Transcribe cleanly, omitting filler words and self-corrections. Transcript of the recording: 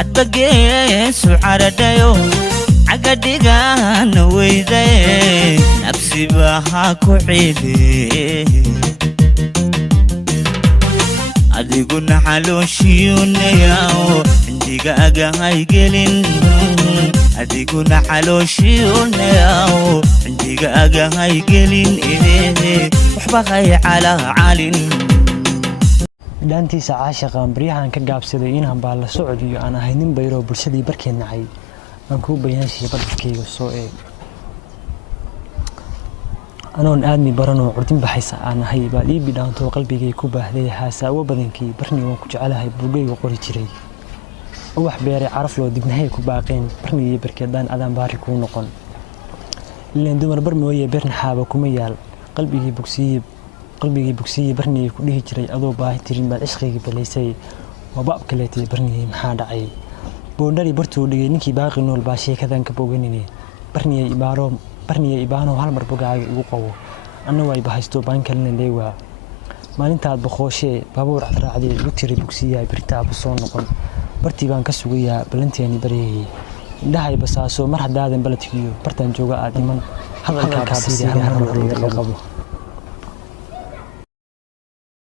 عدبقي سعر دايو عقدقان ويدي نفسي بها كعيدي أديقنا حلوشيون ياو عندقاقا هايقلين أديقنا حلوشيون ياو عندقاقا هايقلين إيه وحبغي على عالين دانتيسا عاشقان بريحان كقابسدي inaan baa la socodiyo aan ahaynin bayro bulshadii barkeen nacay aan ku bayaashay badalkayga soo eeg anoon aadmi barano curdin baxaysa aan ahay baa ii bidhaanto qalbigay ku baahday haasawo badankii barniga ku jecelahay buugayga qori jiray wax beeray caraf loo dibnahay ku baaqeen barniga barkeedaan adaan baari ku noqon ileen dumar bar mooyee beerna xaaba kuma yaal qalbigii bugsiye barniga ku dhihi jiray adoo baahi tirin baad cishqiga baleysay wabaab kaleetay barniga maxaa dhacay boondari bartuu dhigay ninkii baaqi nool baa sheekadan ka boganine barniga ibaano hal mar bogaaga igu qabo anna way bahaysto baan kalena leewa maalintaad boqooshe baabuur cad raacday igu tiri bugsiyaa birtaa bu soo noqon bartii baan ka sugayaa balanteeni bareeyay indhahay basaaso mar haddaadan baladkiyo bartaan jooga aad iman halka ka basiiday hal mar qabo